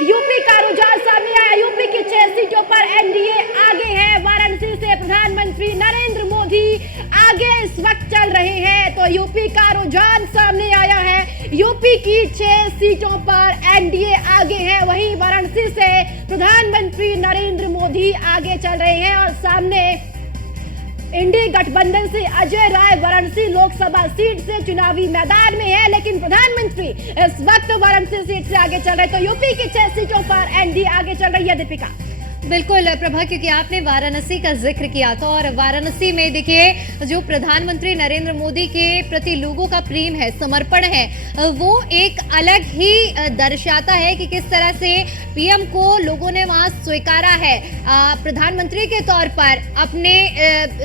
UP का रुझान सामने आया। यूपी की 6 सीटों पर एनडीए आगे है। वाराणसी से प्रधानमंत्री नरेंद्र मोदी आगे इस वक्त चल रहे हैं। तो यूपी का रुझान सामने आया है। यूपी की 6 सीटों पर एनडीए आगे है। वहीं वाराणसी से प्रधानमंत्री नरेंद्र मोदी आगे चल रहे हैं और सामने इंडी गठबंधन से अजय राय वाराणसी लोकसभा सीट से चुनावी मैदान में है, लेकिन प्रधानमंत्री इस वक्त वाराणसी सीट से आगे चल रहे। तो यूपी की 6 सीटों पर एनडीए आगे चल रही है। दीपिका। बिल्कुल प्रभा, क्योंकि आपने वाराणसी का जिक्र किया था और वाराणसी में देखिए जो प्रधानमंत्री नरेंद्र मोदी के प्रति लोगों का प्रेम है, समर्पण है, वो एक अलग ही दर्शाता है कि किस तरह से पीएम को लोगों ने वहां स्वीकारा है। प्रधानमंत्री के तौर पर, अपने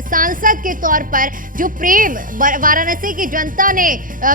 सांसद के तौर पर जो प्रेम वाराणसी की जनता ने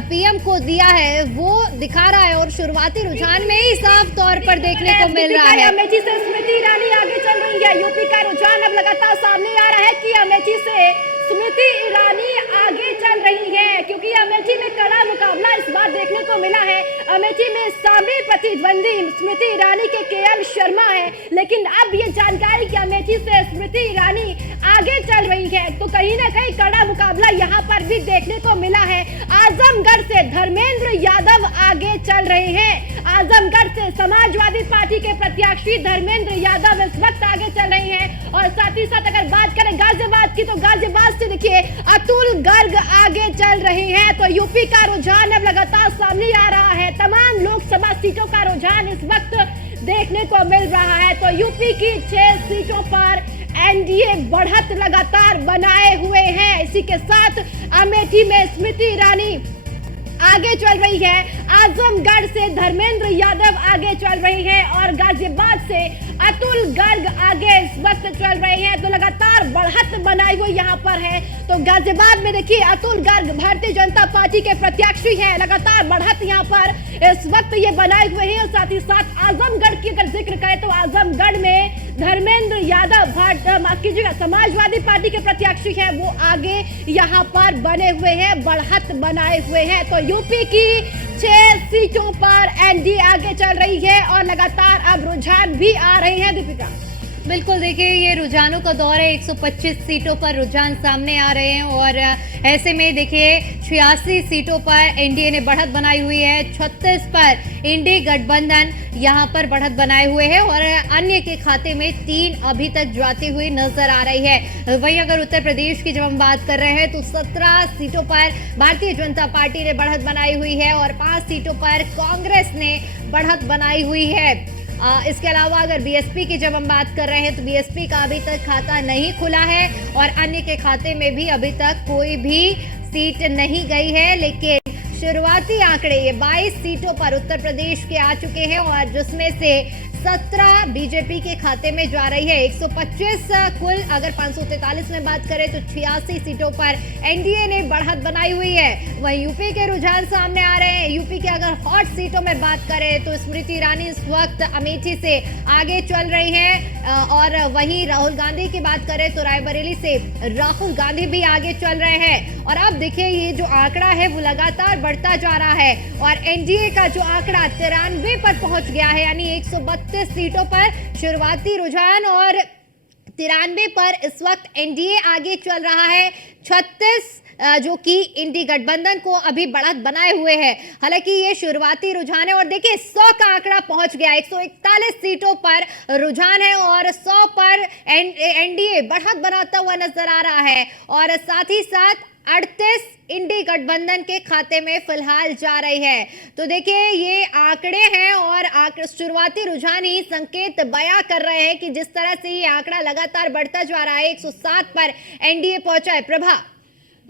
पीएम को दिया है वो दिखा रहा है और शुरुआती रुझान में ही साफ तौर पर देखने को मिल रहा है। अमेठी से स्मृति ईरानी आगे चल रही है। यूपी का रुझान अब लगातार सामने आ रहा है कि अमेठी से स्मृति ईरानी आगे चल रही है, क्योंकि अमेठी में कड़ा मुकाबला इस बार देखने को मिला है। अमेठी में सामने प्रतिद्वंदी स्मृति ईरानी के केएल शर्मा है, लेकिन अब ये जानकारी कि अमेठी से स्मृति ईरानी आगे चल रही है, तो कहीं ना कहीं कड़ा मुकाबला यहाँ पर भी देखने को मिला है। आजमगढ़ से धर्मेंद्र यादव आगे चल रहे हैं। आजमगढ़ से समाजवादी पार्टी के प्रत्याशी धर्मेंद्र यादव इस वक्त आगे चल रहे हैं और साथ ही साथ अगर बात करें गाजियाबाद की, तो गाजियाबाद से देखिए अतुल गर्ग आगे चल रहे हैं। तो यूपी का रुझान अब लगातार सामने आ रहा है। तमाम लोकसभा सीटों का रुझान इस वक्त देखने को मिल रहा है। तो यूपी की 6 सीटों पर एनडीए बढ़त लगातार बनाए हुए हैं। इसी के साथ अमेठी में स्मृति ईरानी आगे चल रही है, आजमगढ़ से धर्मेंद्र यादव आगे चल रहे हैं और गाजियाबाद से अतुल गर्ग आगे इस वक्त चल रहे हैं। तो लगातार बढ़त बनाई हुई यहाँ पर है। तो गाजियाबाद में देखिए अतुल गर्ग भारतीय जनता पार्टी के प्रत्याशी हैं। लगातार बढ़त यहाँ पर इस वक्त ये बनाए हुए हैं और साथ ही साथ आजमगढ़ की अगर जिक्र करें तो आजमगढ़ में धर्मेंद्र यादव समाजवादी पार्टी के प्रत्याशी हैं, वो आगे यहाँ पर बने हुए हैं, बढ़त बनाए हुए हैं। तो यूपी की 6 सीटों पर एनडीए आगे चल रही है और लगातार अब रुझान भी आ रहे हैं। दीपिका। बिल्कुल, देखिए ये रुझानों का दौर है। 125 सीटों पर रुझान सामने आ रहे हैं और ऐसे में देखिए 86 सीटों पर एनडीए ने बढ़त बनाई हुई है। 36 पर इंडी गठबंधन यहां पर बढ़त बनाए हुए हैं और अन्य के खाते में 3 अभी तक जाती हुई नजर आ रही है। वहीं अगर उत्तर प्रदेश की जब हम बात कर रहे हैं तो 17 सीटों पर भारतीय जनता पार्टी ने बढ़त बनाई हुई है और 5 सीटों पर कांग्रेस ने बढ़त बनाई हुई है। इसके अलावा अगर बीएसपी की जब हम बात कर रहे हैं तो बीएसपी का अभी तक खाता नहीं खुला है और अन्य के खाते में भी अभी तक कोई भी सीट नहीं गई है। लेकिन शुरुआती आंकड़े ये 22 सीटों पर उत्तर प्रदेश के आ चुके हैं और जिसमें से 17 बीजेपी के खाते में जा रही है। 125 कुल अगर 543 में बात करें तो 86 सीटों पर एनडीए ने बढ़त बनाई हुई है। वहीं यूपी के रुझान सामने आ रहे हैं। यूपी के अगर हॉट सीटों में बात करें तो स्मृति ईरानी इस वक्त अमेठी से आगे चल रही हैं और वहीं राहुल गांधी की बात करें तो रायबरेली से राहुल गांधी भी आगे चल रहे हैं। और अब देखिए ये जो आंकड़ा है वो लगातार बढ़ता जा रहा है और एनडीए का जो आंकड़ा 93 पर पहुंच गया है, यानी 132 सीटों पर शुरुआती रुझान और 93 पर इस वक्त एनडीए आगे चल रहा है। 36 जो कि इंडी गठबंधन को अभी बढ़त बनाए हुए हैं। हालांकि ये शुरुआती रुझान है और देखिए 100 का आंकड़ा पहुंच गया। 141 सीटों पर रुझान है और 100 पर एनडीए बढ़त बनाता हुआ नजर आ रहा है और साथ ही साथ 38 इंडी गठबंधन के खाते में फिलहाल जा रही है। तो देखिए ये आंकड़े हैं और शुरुआती रुझान ही संकेत बयां कर रहे हैं कि जिस तरह से ये आंकड़ा लगातार बढ़ता जा रहा है। 107 पर एनडीए पहुंचा है। प्रभा।